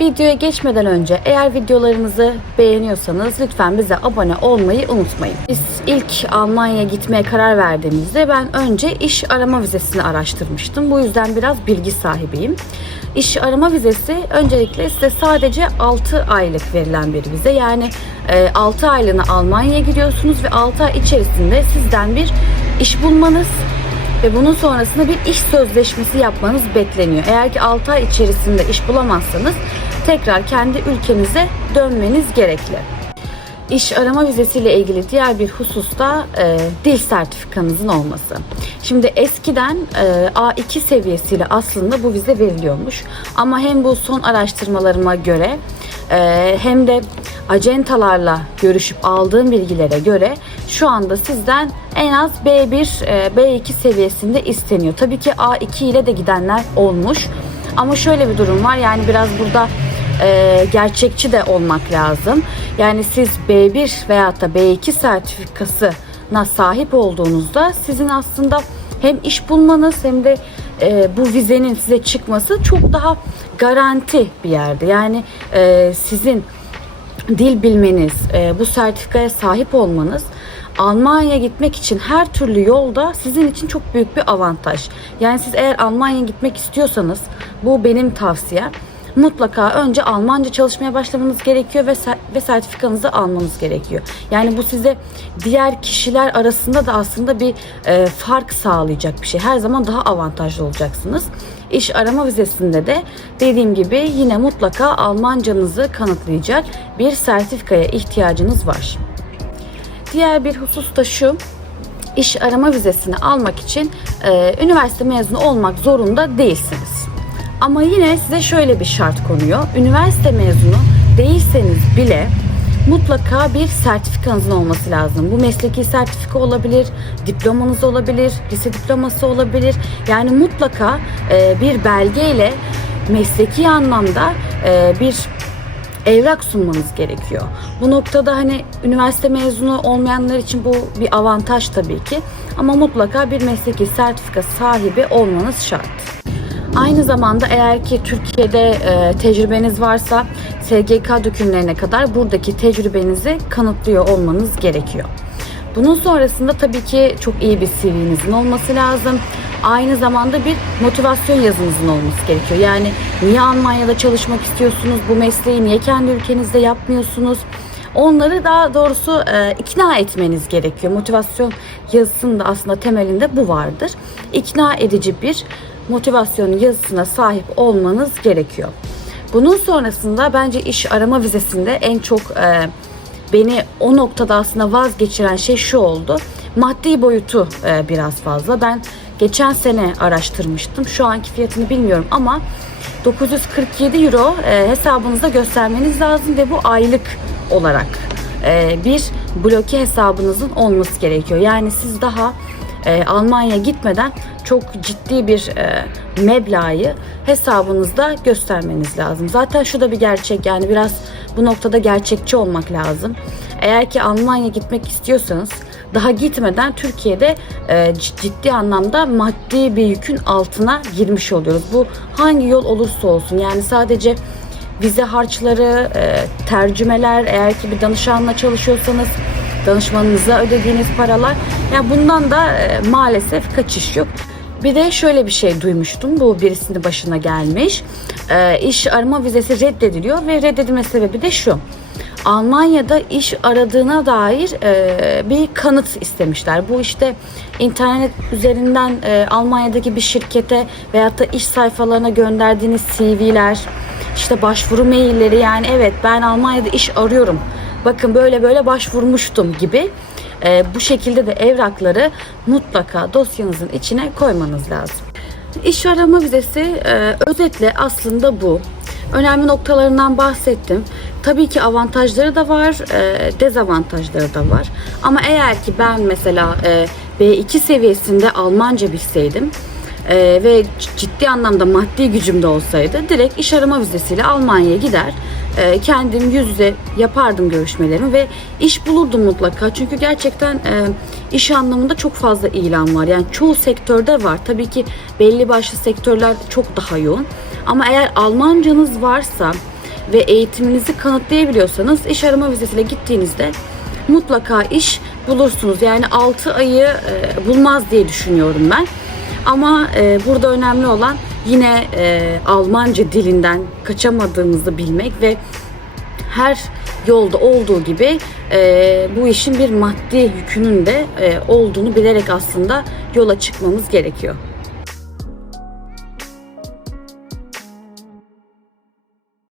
Videoya geçmeden önce eğer videolarımızı beğeniyorsanız lütfen bize abone olmayı unutmayın. Biz ilk Almanya'ya gitmeye karar verdiğimizde ben önce iş arama vizesini araştırmıştım. Bu yüzden biraz bilgi sahibiyim. İş arama vizesi öncelikle size sadece 6 aylık verilen bir vize. Yani e, 6 aylığına Almanya'ya gidiyorsunuz ve 6 ay içerisinde sizden bir iş bulmanız ve bunun sonrasında bir iş sözleşmesi yapmanız bekleniyor. Eğer ki 6 ay içerisinde iş bulamazsanız tekrar kendi ülkenize dönmeniz gerekli. İş arama vizesiyle ilgili diğer bir husus da e, dil sertifikanızın olması. Şimdi eskiden e, A2 seviyesiyle aslında bu vize veriliyormuş. Ama hem bu son araştırmalarıma göre e, hem de acentalarla görüşüp aldığım bilgilere göre şu anda sizden en az B1, e, B2 seviyesinde isteniyor. Tabii ki A2 ile de gidenler olmuş. Ama şöyle bir durum var yani biraz burada e, gerçekçi de olmak lazım. Yani siz B1 veyahut da B2 sertifikasına sahip olduğunuzda sizin aslında hem iş bulmanız hem de e, bu vizenin size çıkması çok daha garanti bir yerde. Yani e, sizin dil bilmeniz, e, bu sertifikaya sahip olmanız Almanya'ya gitmek için her türlü yolda sizin için çok büyük bir avantaj. Yani siz eğer Almanya'ya gitmek istiyorsanız bu benim tavsiyem. Mutlaka önce Almanca çalışmaya başlamanız gerekiyor ve ve sertifikanızı almanız gerekiyor. Yani bu size diğer kişiler arasında da aslında bir e, fark sağlayacak bir şey. Her zaman daha avantajlı olacaksınız. İş arama vizesinde de dediğim gibi yine mutlaka Almancanızı kanıtlayacak bir sertifikaya ihtiyacınız var. Diğer bir husus da şu. İş arama vizesini almak için e, üniversite mezunu olmak zorunda değilsiniz. Ama yine size şöyle bir şart konuyor. Üniversite mezunu değilseniz bile mutlaka bir sertifikanızın olması lazım. Bu mesleki sertifika olabilir, diplomanız olabilir, lise diploması olabilir. Yani mutlaka e, bir belgeyle mesleki anlamda e, bir evrak sunmanız gerekiyor. Bu noktada hani üniversite mezunu olmayanlar için bu bir avantaj tabii ki. Ama mutlaka bir mesleki sertifika sahibi olmanız şart. Aynı zamanda eğer ki Türkiye'de e, tecrübeniz varsa SGK dökümlerine kadar buradaki tecrübenizi kanıtlıyor olmanız gerekiyor. Bunun sonrasında tabii ki çok iyi bir CV'nizin olması lazım. Aynı zamanda bir motivasyon yazınızın olması gerekiyor. Yani niye Almanya'da çalışmak istiyorsunuz? Bu mesleği niye kendi ülkenizde yapmıyorsunuz? Onları daha doğrusu e, ikna etmeniz gerekiyor. Motivasyon yazısının da aslında temelinde bu vardır. İkna edici bir motivasyon yazısına sahip olmanız gerekiyor. Bunun sonrasında bence iş arama vizesinde en çok e, beni o noktada aslında vazgeçiren şey şu oldu. Maddi boyutu e, biraz fazla. Ben geçen sene araştırmıştım. Şu anki fiyatını bilmiyorum ama 947 euro e, hesabınıza göstermeniz lazım ve bu aylık olarak e, bir bloke hesabınızın olması gerekiyor. Yani siz daha e, Almanya'ya gitmeden çok ciddi bir e, meblağı hesabınızda göstermeniz lazım. Zaten şu da bir gerçek yani biraz bu noktada gerçekçi olmak lazım. Eğer ki Almanya'ya gitmek istiyorsanız daha gitmeden Türkiye'de e, ciddi anlamda maddi bir yükün altına girmiş oluyoruz. Bu hangi yol olursa olsun yani sadece vize harçları, e, tercümeler, eğer ki bir danışanla çalışıyorsanız danışmanınıza ödediğiniz paralar. Yani bundan da e, maalesef kaçış yok. Bir de şöyle bir şey duymuştum. Bu birisinin başına gelmiş. E, iş arama vizesi reddediliyor ve reddedilme sebebi de şu. Almanya'da iş aradığına dair e, bir kanıt istemişler. Bu işte internet üzerinden e, Almanya'daki bir şirkete veyahut da iş sayfalarına gönderdiğiniz CV'ler, işte başvuru mailleri yani evet ben Almanya'da iş arıyorum. Bakın böyle böyle başvurmuştum gibi e, bu şekilde de evrakları mutlaka dosyanızın içine koymanız lazım. İş arama vizesi e, özetle aslında bu. Önemli noktalarından bahsettim. Tabii ki avantajları da var, e, dezavantajları da var. Ama eğer ki ben mesela e, B2 seviyesinde Almanca bilseydim e, ve ciddi anlamda maddi gücüm de olsaydı direkt iş arama vizesiyle Almanya'ya gider e, kendim yüz yüze yapardım görüşmelerimi ve iş bulurdum mutlaka. Çünkü gerçekten e, iş anlamında çok fazla ilan var. Yani çoğu sektörde var. Tabii ki belli başlı sektörler çok daha yoğun. Ama eğer Almancanız varsa ve eğitiminizi kanıtlayabiliyorsanız iş arama vizesiyle gittiğinizde mutlaka iş bulursunuz. Yani 6 ayı e, bulmaz diye düşünüyorum ben. Ama e, burada önemli olan yine e, Almanca dilinden kaçamadığınızı bilmek ve her yolda olduğu gibi e, bu işin bir maddi yükünün de e, olduğunu bilerek aslında yola çıkmamız gerekiyor.